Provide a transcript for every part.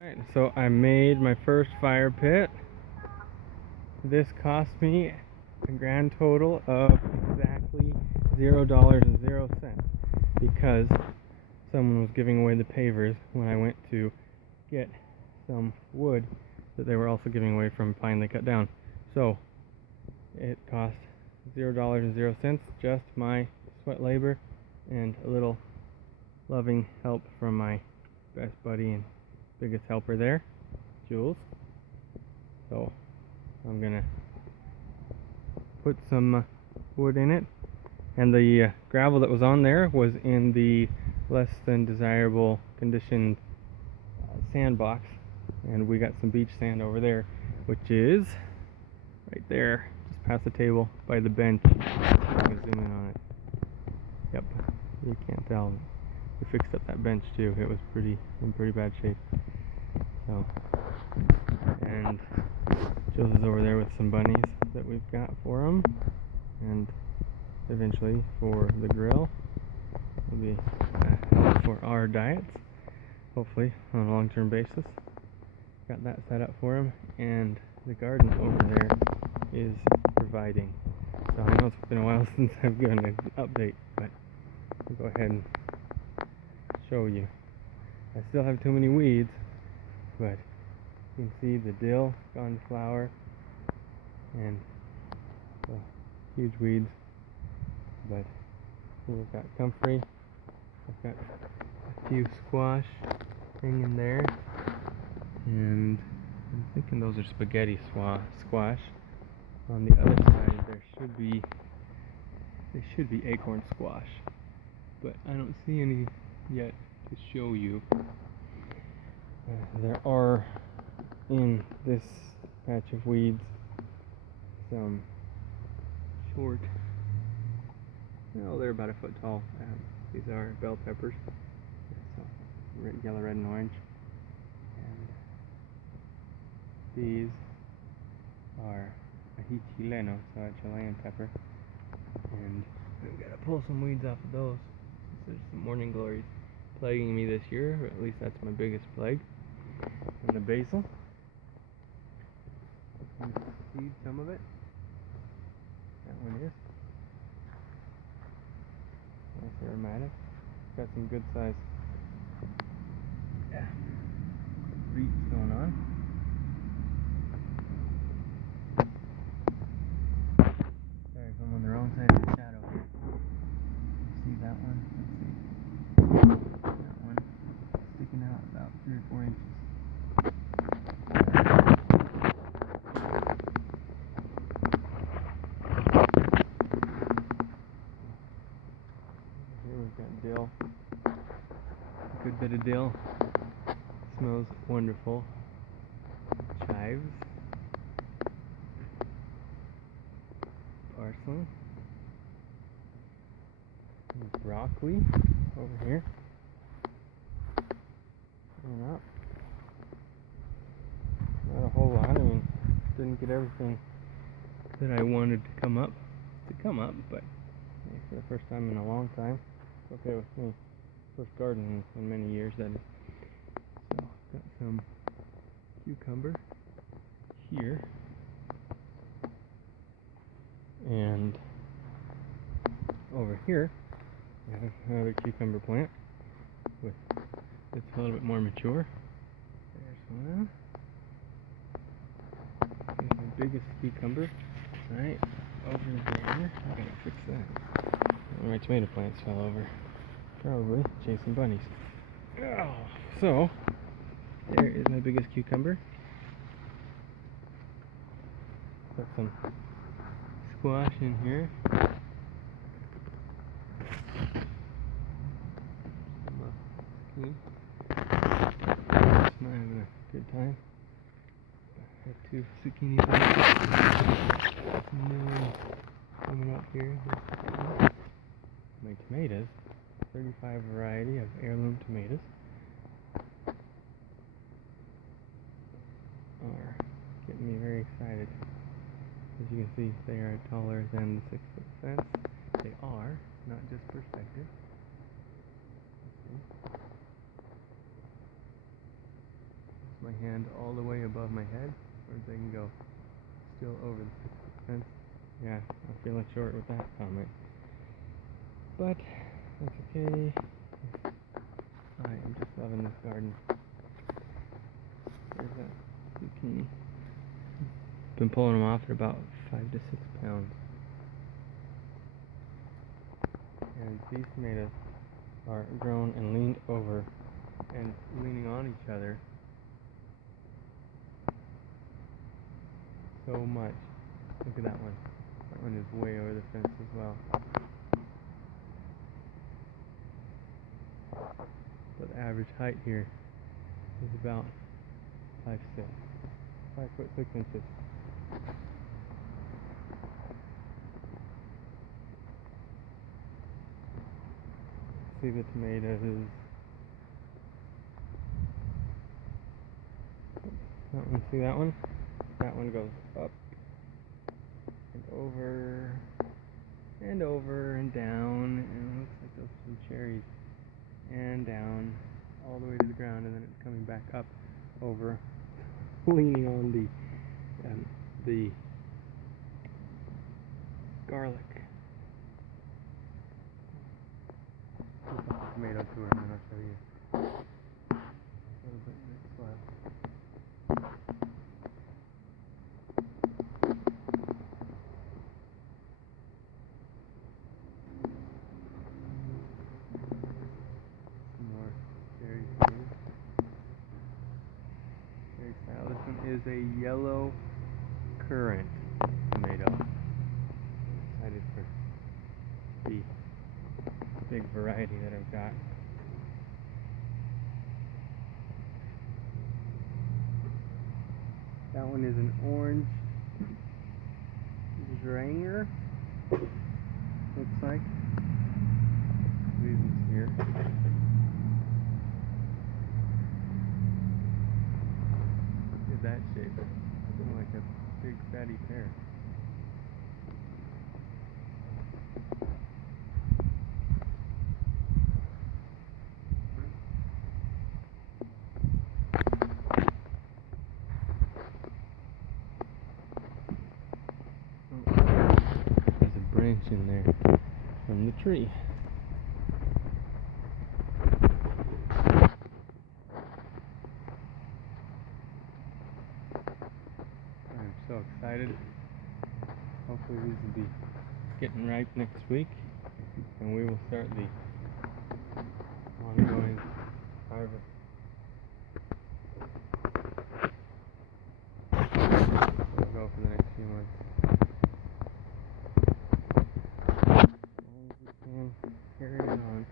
Alright, so I made my first fire pit. This cost me a grand total of exactly $0.00 because someone was giving away the pavers when I went to get some wood that they were also giving away from pine they cut down. So it cost $0.00, just my sweat labor and a little loving help from my best buddy and biggest helper there, Jules. So I'm gonna put some wood in it, and the gravel that was on there was in the less than desirable condition sandbox, and we got some beach sand over there, which is right there, just past the table by the bench. I can zoom in on it. Yep, you can't tell. We fixed up that bench too. It was in pretty bad shape. So, and Jules is over there with some bunnies that we've got for him, and eventually for the grill. It'll be for our diets, hopefully on a long-term basis. Got that set up for him, and the garden over there is providing. So I know it's been a while since I've given an update, but I'll go ahead and show you. I still have too many weeds, but you can see the dill gone to flower and the huge weeds. But here we've got comfrey. I've got a few squash hanging there, and I'm thinking those are spaghetti squash. On the other side they should be acorn squash, but I don't see any yet to show you. There are in this patch of weeds some short, they're about a foot tall. These are bell peppers, so yellow, red, and orange. And these are ají chileno, so a Chilean pepper. And we've got to pull some weeds off of those. There's some morning glories plaguing me this year, or at least that's my biggest plague. And the basil, you can see some of it. That one is nice aromatic. Got some good size roots going on. Sorry if I'm on the wrong side of the shadow here. See that one? Let's see. That one sticking out about 3 or 4 inches. Here we've got dill. A good bit of dill. Smells wonderful. Chives. Parsley. And broccoli over here. Coming up. Not a whole lot. I mean, didn't get everything that I wanted to come up, but for the first time in a long time, it's okay with me. First garden in many years, that is. So, got some cucumber here, and over here I have another cucumber plant it's a little bit more mature. There's one. Here's my biggest cucumber right over there. I gotta fix that. My tomato plants fell over, probably chasing bunnies. Oh, so there is my biggest cucumber. Got some squash in here. Just not having a good time. I have 2 zucchini plants. Coming up here. My tomatoes, 35 variety of heirloom tomatoes, are getting me very excited. As you can see, they are taller than the 6-foot fence. They are, not just perspective. my hand all the way above my head, or they can go still over the fence. Yeah, I'm feeling short with that comment. But that's okay. I am just loving this garden. There's that zucchini. Been pulling them off at about 5 to 6 pounds. And these tomatoes are grown and leaned over and leaning on each other so much. Look at that one. That one is way over the fence as well. But the average height here is about 5'6", 5'6". See the tomatoes. That one, see that one? That one goes up and over and over and down, and it looks like those are some cherries, and down all the way to the ground, and then it's coming back up over, leaning on the garlic. Tomato tour, and I'll show you a little bit next slide. Some more cherry seeds. Cherry style. This one is a yellow currant tomato. Excited for the big variety that I've got. That one is an orange Dranger, looks like. These ones here. Look at that shape. Looking like a big fatty pear. In there from the tree. I'm so excited. Hopefully these will be getting ripe next week, and we will start the ongoing harvest. We'll go for the next few months. Carry it on.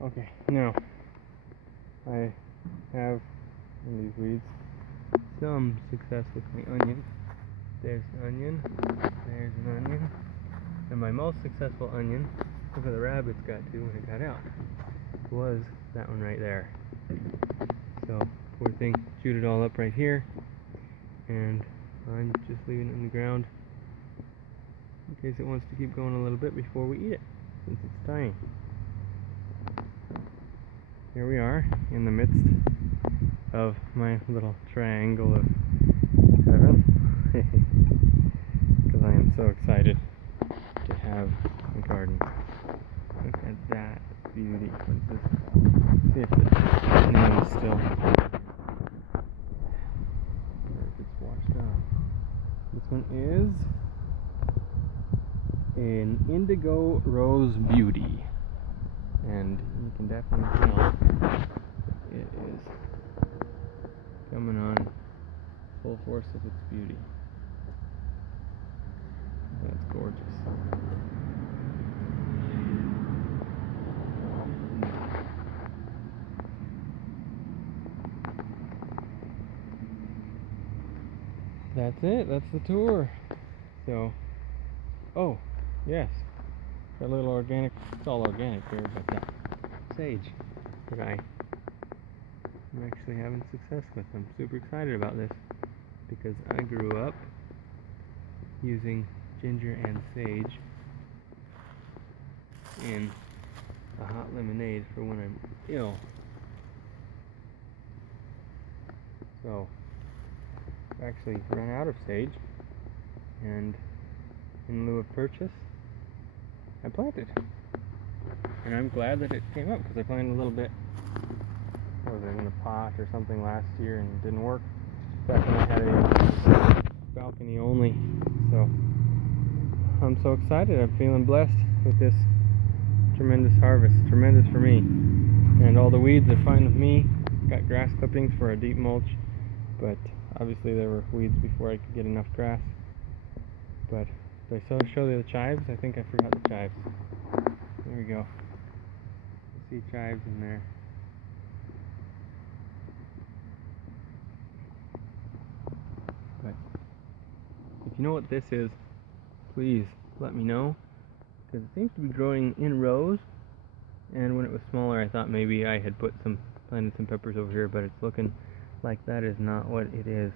Okay, now I have in these weeds some success with my onions. There's an onion, there's an onion, and my most successful onion, look where the rabbits got to when it got out, was that one right there. So, poor thing chewed it all up right here, and I'm just leaving it in the ground in case it wants to keep going a little bit before we eat it, since it's dying. Here we are in the midst of my little triangle of heaven, because I am so excited to have a garden. Look at that beauty. What is this? See if the name is still, or if it's washed out. This one is an Indigo Rose Beauty, and you can definitely tell it is coming on full force of its beauty. That's gorgeous. That's it. That's the tour. So, oh, yes, a little organic. It's all organic here, but that sage that I'm actually having success with. I'm super excited about this because I grew up using ginger and sage in a hot lemonade for when I'm ill. So I've actually run out of sage, and in lieu of purchase, I planted. And I'm glad that it came up, because I planted a little bit, what was it, in a pot or something last year, and it didn't work back when I had a balcony only. So I'm so excited. I'm feeling blessed with this tremendous harvest. Tremendous for me. And all the weeds are fine with me. Got grass clippings for a deep mulch, but obviously there were weeds before I could get enough grass. But did I show you the chives? I think I forgot the chives. There we go. You see chives in there. But if you know what this is, please let me know, because it seems to be growing in rows. And when it was smaller, I thought maybe I had planted some peppers over here, but it's looking like that is not what it is.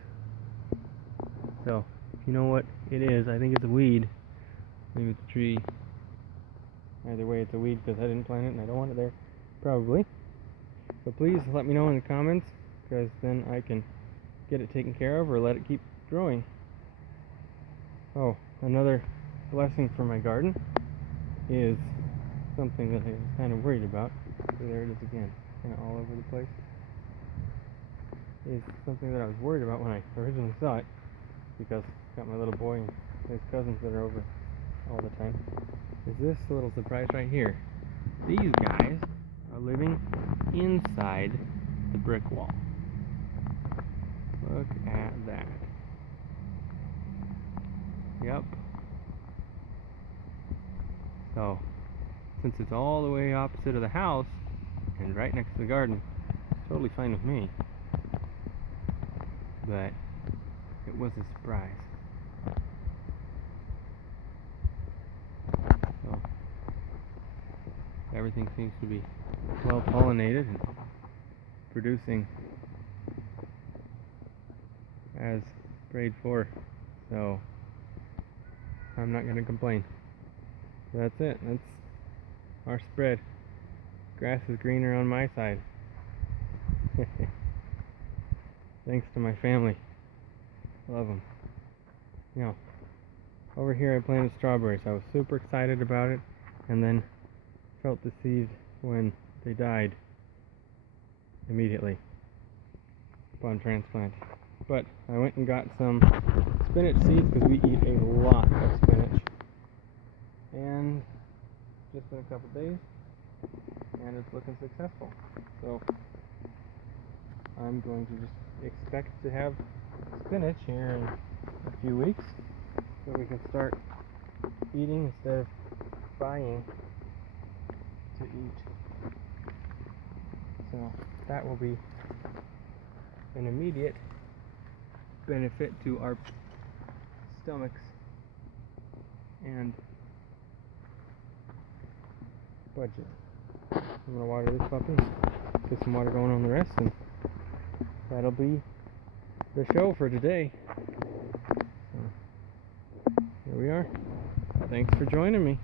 So if you know what it is, I think it's a weed. Maybe it's a tree. Either way, it's a weed, because I didn't plant it and I don't want it there, probably. So please let me know in the comments, because then I can get it taken care of or let it keep growing. Oh, another blessing for my garden is something that I was kind of worried about. So there it is again, kind of all over the place. Is something that I was worried about when I originally saw it, because I've got my little boy and his cousins that are over all the time. Is this little surprise right here? These guys are living inside the brick wall. Look at that. Yep. So, since it's all the way opposite of the house and right next to the garden, it's totally fine with me. But it was a surprise. So everything seems to be well pollinated and producing as prayed for. So I'm not going to complain. That's it. That's our spread. Grass is greener on my side. Thanks to my family. Love them. You know, over here I planted strawberries. I was super excited about it, and then felt the seeds when they died immediately upon transplant. But I went and got some spinach seeds, because we eat a lot of spinach. And just in a couple days, and it's looking successful. So I'm going to just expect to have spinach here in a few weeks, so we can start eating instead of buying to eat. So that will be an immediate benefit to our stomachs and budget. I'm going to water this puppy, get some water going on the rest, and that'll be the show for today. So, here we are. Thanks for joining me.